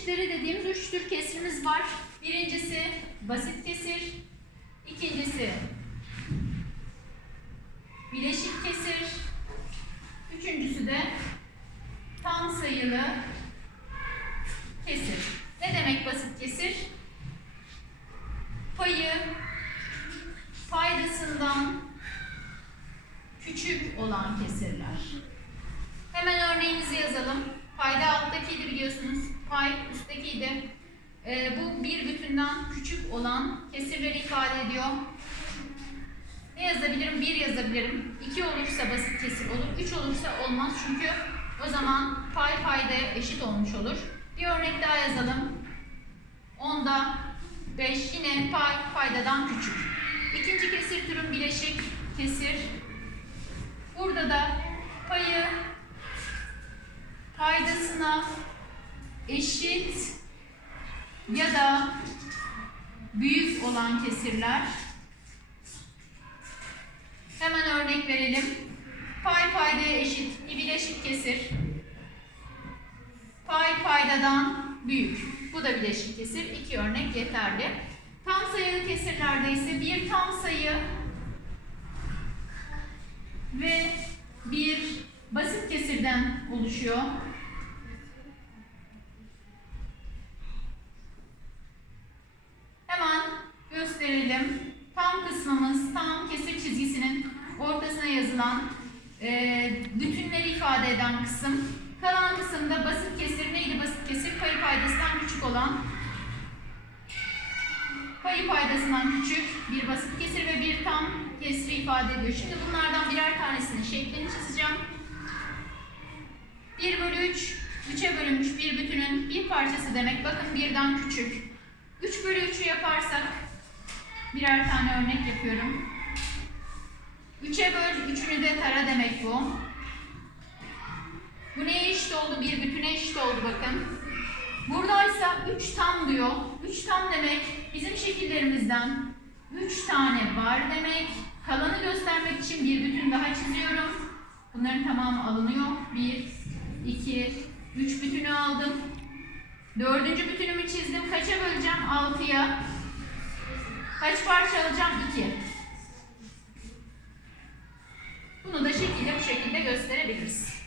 eşitleri dediğimiz üç tür kesirimiz var. Birincisi basit kesir. ikincisi bileşik kesir. Üçüncüsü de tam sayılı kesir. Ne demek basit kesir? Payı paydasından küçük olan kesirler. Hemen örneğimizi yazalım. Payda alttakiydi biliyorsunuz. Pay üsttekiydi. Ee, bu bir bütünden küçük olan kesirleri ifade ediyor. Ne yazabilirim? 1 yazabilirim. 2 olursa basit kesir olur. 3 olursa olmaz çünkü o zaman pay payda eşit olmuş olur. Bir örnek daha yazalım. 10'da 5 yine pay paydadan küçük. İkinci kesir türün bileşik kesir. Burada da payı paydasına eşit ya da büyük olan kesirler. Hemen örnek verelim. Pay paydaya eşit bileşik kesir. Pay paydadan büyük. Bu da bileşik kesir. İki örnek yeterli. Tam sayılı kesirlerde ise bir tam sayı ve bir basit kesirden oluşuyor. Hemen gösterelim. Tam kısmımız tam kesir çizgisinin ortasına yazılan e, bütünleri ifade eden kısım. Kalan kısımda basit kesir neydi basit kesir? Payı paydasından küçük olan payı paydasından küçük bir basit kesir ve bir tam kesri ifade ediyor. Şimdi bunlardan birer tanesinin şeklini çizeceğim. 1 bölü 3, 3'e bölünmüş bir bütünün bir parçası demek. Bakın birden küçük. 3 bölü 3'ü yaparsak birer tane örnek yapıyorum. 3'e böl, 3'ünü de tara demek bu. Bu neye eşit oldu? Bir bütüne eşit oldu bakın. Buradaysa 3 tam diyor. 3 tam demek bizim şekillerimizden 3 tane var demek. Kalanı göstermek için bir bütün daha çiziyorum. Bunların tamamı alınıyor. 1, 2, 3 bütünü aldım. Dördüncü bütünümü çizdim. Kaça böleceğim? 6'ya. Kaç parça alacağım? 2. Bunu da şekilde bu şekilde gösterebiliriz.